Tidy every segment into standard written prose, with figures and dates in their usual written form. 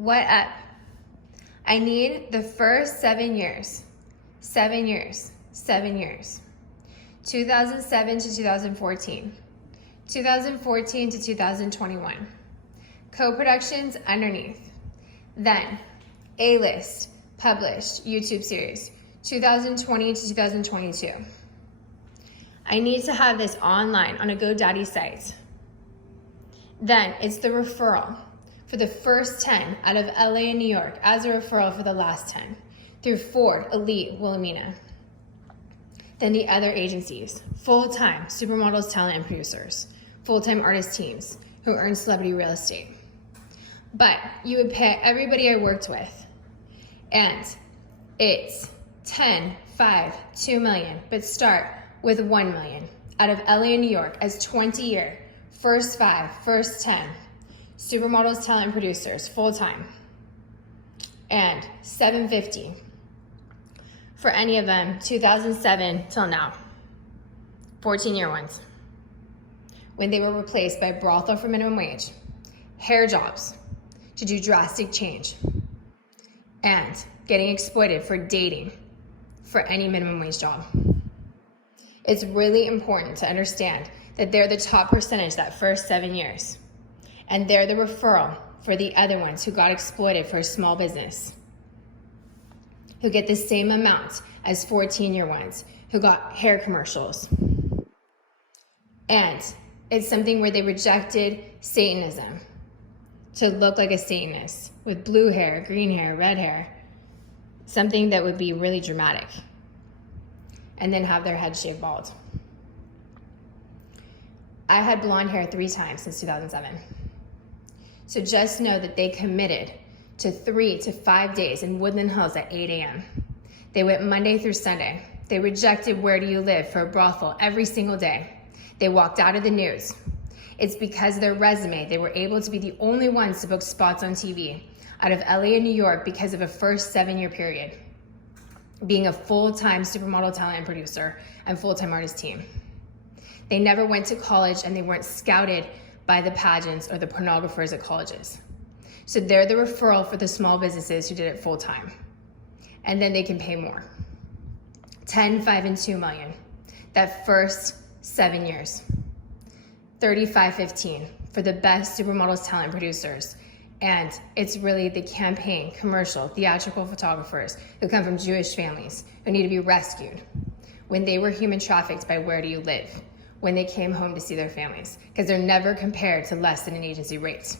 What up? I need the first 7 years. 2007 to 2014. 2014 to 2021. Co-productions underneath. Then, A-list, published, YouTube series, 2020 to 2022. I need to have this online on a GoDaddy site. Then it's the referral for the first 10 out of LA and New York as a referral for the last 10 through Ford, Elite, Wilhelmina. Then the other agencies, full-time supermodels, talent, and producers, full-time artist teams who earn celebrity real estate. But you would pay everybody I worked with, and it's 10, 5, 2 million, but start with 1 million out of LA and New York as 20-year, first 5, first 10, supermodels, talent, and producers, full-time, and $750 for any of them, 2007 till now, 14-year ones, when they were replaced by brothel for minimum wage, hair jobs to do drastic change, and getting exploited for dating for any minimum wage job. It's really important to understand that they're the top percentage that first 7 years, and they're the referral for the other ones who got exploited for a small business, who get the same amount as 14-year ones who got hair commercials. And it's something where they rejected Satanism to look like a Satanist with blue hair, green hair, red hair, something that would be really dramatic, and then have their head shaved bald. I had blonde hair 3 times since 2007. So just know that they committed to 3 to 5 days in Woodland Hills at 8 a.m. They went Monday through Sunday. They rejected Where Do You Live for a brothel every single day. They walked out of the news. It's because of their resume, they were able to be the only ones to book spots on TV out of LA and New York because of a first 7-year period, being a full-time supermodel, talent, and producer, and full-time artist team. They never went to college, and they weren't scouted by the pageants or the pornographers at colleges. So they're the referral for the small businesses who did it full-time. And then they can pay more. 10, 5, and 2 million. That first 7 years. 35, 15 for the best supermodels, talent, producers. And it's really the campaign, commercial, theatrical photographers who come from Jewish families who need to be rescued when they were human trafficked by Where Do You Live, when they came home to see their families, because they're never compared to less than an agency rate.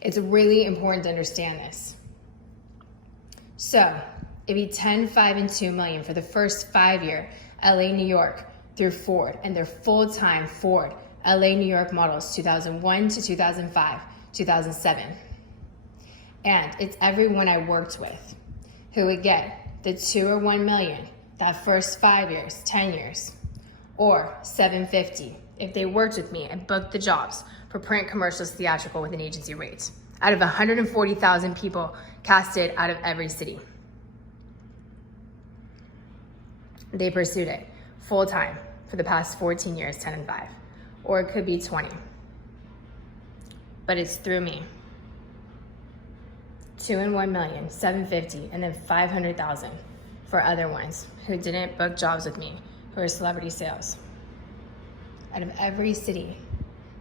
It's really important to understand this. So it'd be 10, 5, and 2 million for the first 5-year LA, New York through Ford, and their full-time Ford, LA, New York models, 2001 to 2005, 2007. And it's everyone I worked with who would get the 2 or 1 million that first 5 years, 10 years, or $750 if they worked with me and booked the jobs for print, commercials, theatrical with an agency rate out of 140,000 people casted out of every city. They pursued it full-time for the past 14 years, 10 and 5, or it could be 20. But it's through me. 2 and 1 million, 750, and then 500,000 for other ones who didn't book jobs with me, who are celebrity sales. Out of every city,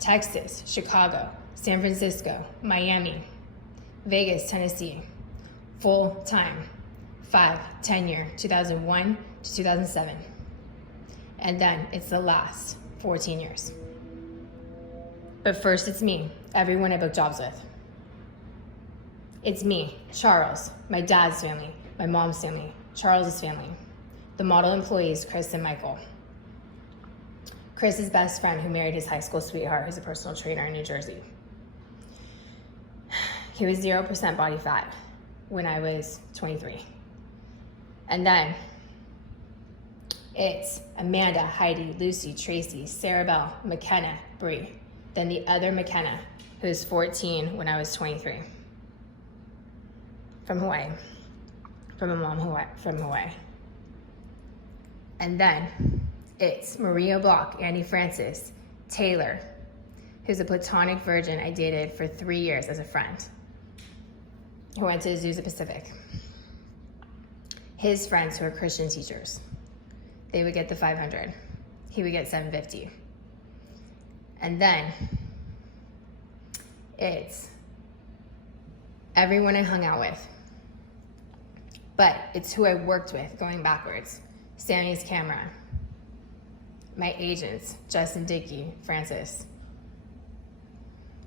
Texas, Chicago, San Francisco, Miami, Vegas, Tennessee, full time, 5, 10-year, 2001 to 2007. And then it's the last 14 years. But first it's me, everyone I book jobs with. It's me, Charles, my dad's family, my mom's family, Charles's family, the model employees, Chris and Michael. Chris's best friend who married his high school sweetheart, who's a personal trainer in New Jersey. He was 0% body fat when I was 23. And then it's Amanda, Heidi, Lucy, Tracy, Sarabelle, McKenna, Bree. Then the other McKenna, who was 14 when I was 23. From Hawaii. From a mom from Hawaii. And then it's Maria Block, Annie Francis, Taylor, who's a platonic virgin I dated for 3 years as a friend. who went to Azusa Pacific. His friends who are Christian teachers, they would get the 500. He would get 750. And then it's everyone I hung out with, but it's who I worked with going backwards. Sammy's camera, my agents, Justin Dickey, Francis,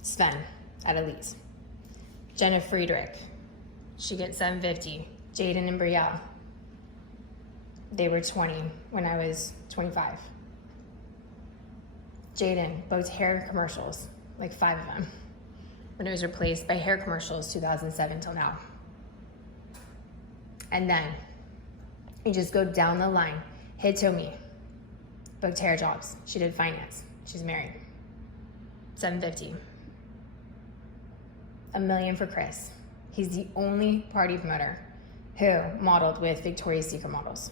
Sven at Elite, Jenna Friedrich, she gets 750, Jaden and Brielle, they were 20 when I was 25. Jaden booked hair commercials, like 5 of them, when it was replaced by hair commercials 2007 till now. And then you just go down the line. Hitomi booked hair jobs. She did finance. She's married. 750. $1 million for Chris. He's the only party promoter who modeled with Victoria's Secret models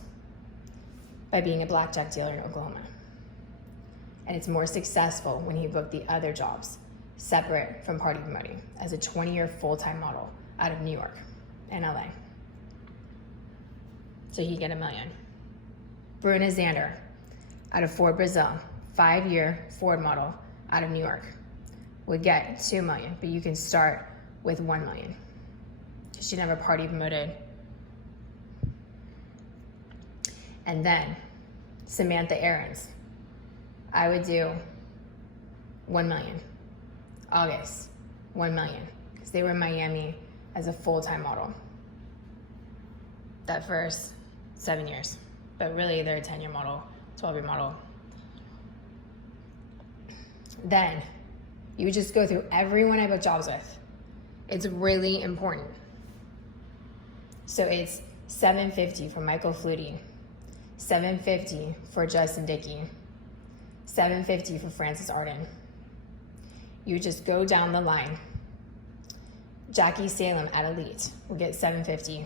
by being a blackjack dealer in Oklahoma. And it's more successful when he booked the other jobs separate from party promoting as a 20-year full-time model out of New York and LA. So he'd get $1 million. Bruna Zander out of Ford Brazil, 5-year Ford model out of New York, would get $2 million, but you can start with $1 million. She never party promoted. And then Samantha Aarons, I would do $1 million. August, $1 million, because they were in Miami as a full-time model that first 7 years, but really they're a 10-year model, 12-year model. Then you would just go through everyone I booked jobs with. It's really important. So it's $750 for Michael Flutie, $750 for Justin Dickey, $750 for Francis Arden. You just go down the line. Jackie Salem at Elite will get $750.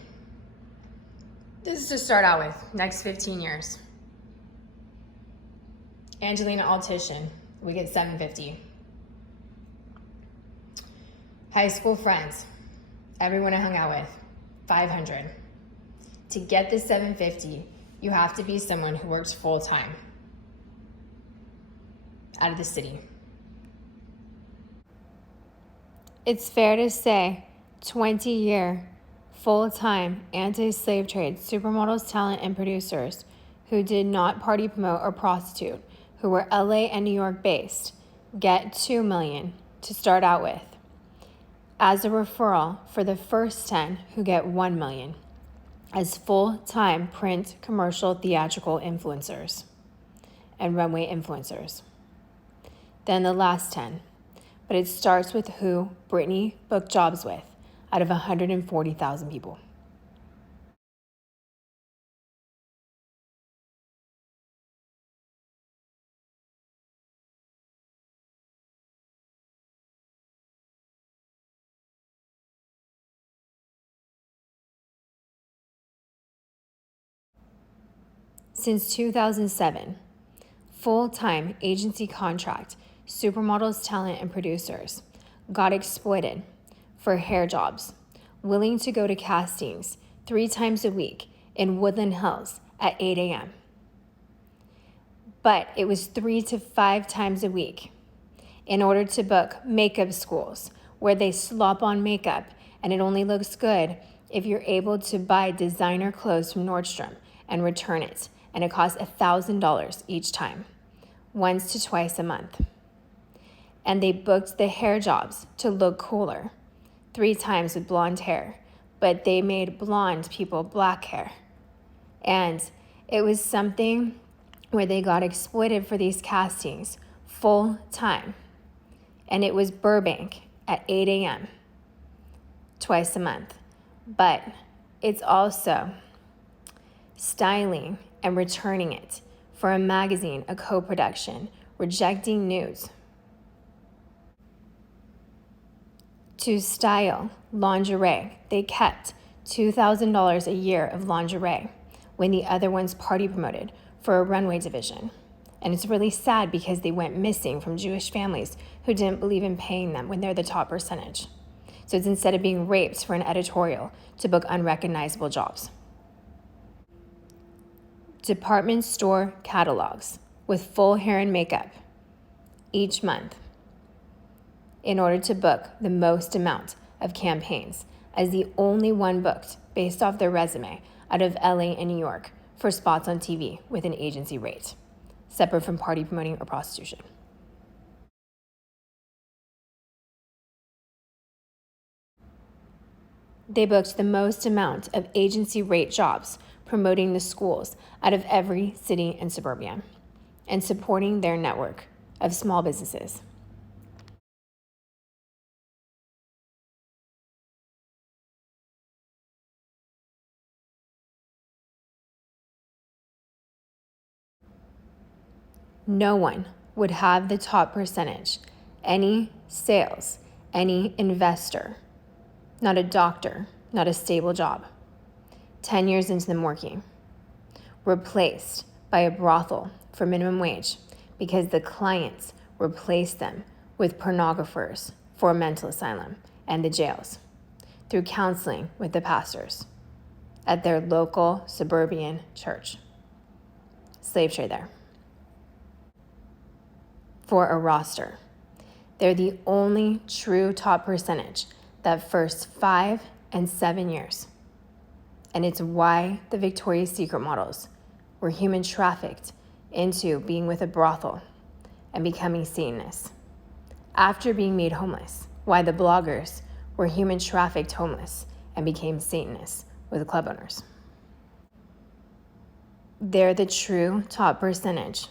This is to start out with, next 15 years. Angelina Altition, we get $750. High school friends, everyone I hung out with, $500. To get the $750, you have to be someone who works full-time out of the city. It's fair to say 20-year full-time anti-slave trade supermodels, talent, and producers who did not party promote or prostitute, who were LA and New York based, get $2 million to start out with, as a referral for the first 10 who get $1 million as full-time print, commercial, theatrical influencers and runway influencers. Then the last 10. But it starts with who Brittany booked jobs with out of 140,000 people. Since 2007, full-time agency contract supermodels, talent, and producers got exploited for hair jobs, willing to go to castings 3 times a week in Woodland Hills at 8 a.m. But it was 3 to 5 times a week in order to book makeup schools where they slop on makeup and it only looks good if you're able to buy designer clothes from Nordstrom and return it, and it costs $1,000 each time, once to twice a month. And they booked the hair jobs to look cooler, 3 times with blonde hair, but they made blonde people black hair. And it was something where they got exploited for these castings full time. And it was Burbank at 8 a.m., twice a month. But it's also styling and returning it for a magazine, a co-production, rejecting nudes. To style lingerie, they kept $2,000 a year of lingerie when the other ones party promoted for a runway division. And it's really sad because they went missing from Jewish families who didn't believe in paying them when they're the top percentage. So it's instead of being raped for an editorial to book unrecognizable jobs. Department store catalogs with full hair and makeup each month in order to book the most amount of campaigns, as the only one booked based off their resume out of LA and New York for spots on TV with an agency rate, separate from party promoting or prostitution. They booked the most amount of agency rate jobs promoting the schools out of every city and suburbia and supporting their network of small businesses. No one would have the top percentage, any sales, any investor, not a doctor, not a stable job, 10 years into them working, replaced by a brothel for minimum wage because the clients replaced them with pornographers for a mental asylum and the jails through counseling with the pastors at their local suburban church. Slave trade there. For a roster, they're the only true top percentage that first 5 and 7 years. And it's why the Victoria's Secret models were human trafficked into being with a brothel and becoming Satanists. After being made homeless, why the bloggers were human trafficked homeless and became Satanists with club owners. They're the true top percentage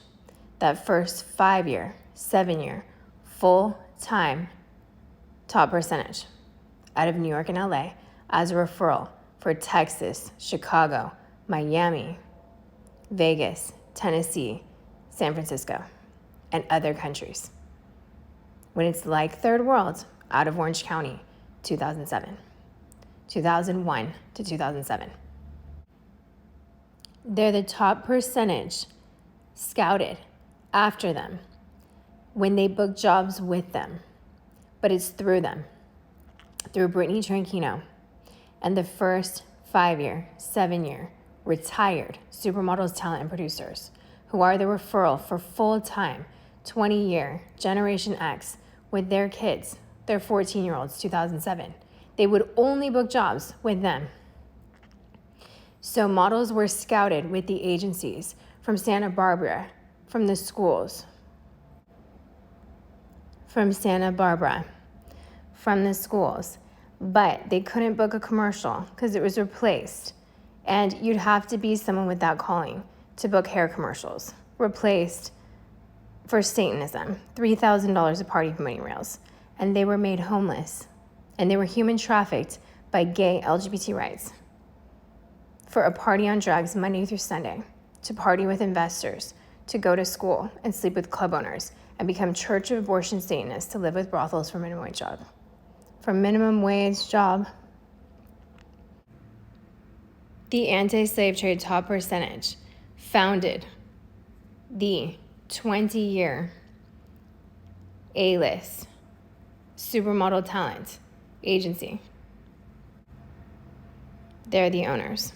that first 5-year, 7-year, full-time top percentage out of New York and LA as a referral for Texas, Chicago, Miami, Vegas, Tennessee, San Francisco, and other countries. When it's like third world, out of Orange County, 2007, 2001 to 2007. They're the top percentage scouted after them when they book jobs with them, but it's through them, through Brittany Tranquino and the first 5-year, 7-year retired supermodels, talent, and producers who are the referral for full-time 20-year Generation X with their kids, their 14-year-olds, 2007. They would only book jobs with them. So models were scouted with the agencies from Santa Barbara, from the schools, from Santa Barbara, from the schools, but they couldn't book a commercial because it was replaced. And you'd have to be someone with that calling to book hair commercials, replaced for Satanism, $3,000 of party promoting reels. And they were made homeless, and they were human trafficked by gay LGBT rights for a party on drugs Monday through Sunday, to party with investors, to go to school and sleep with club owners, and become Church of Abortion Satanists to live with brothels for minimum wage job. For minimum wage job. The anti-slave trade top percentage founded the 20-year A-list supermodel talent agency. They're the owners.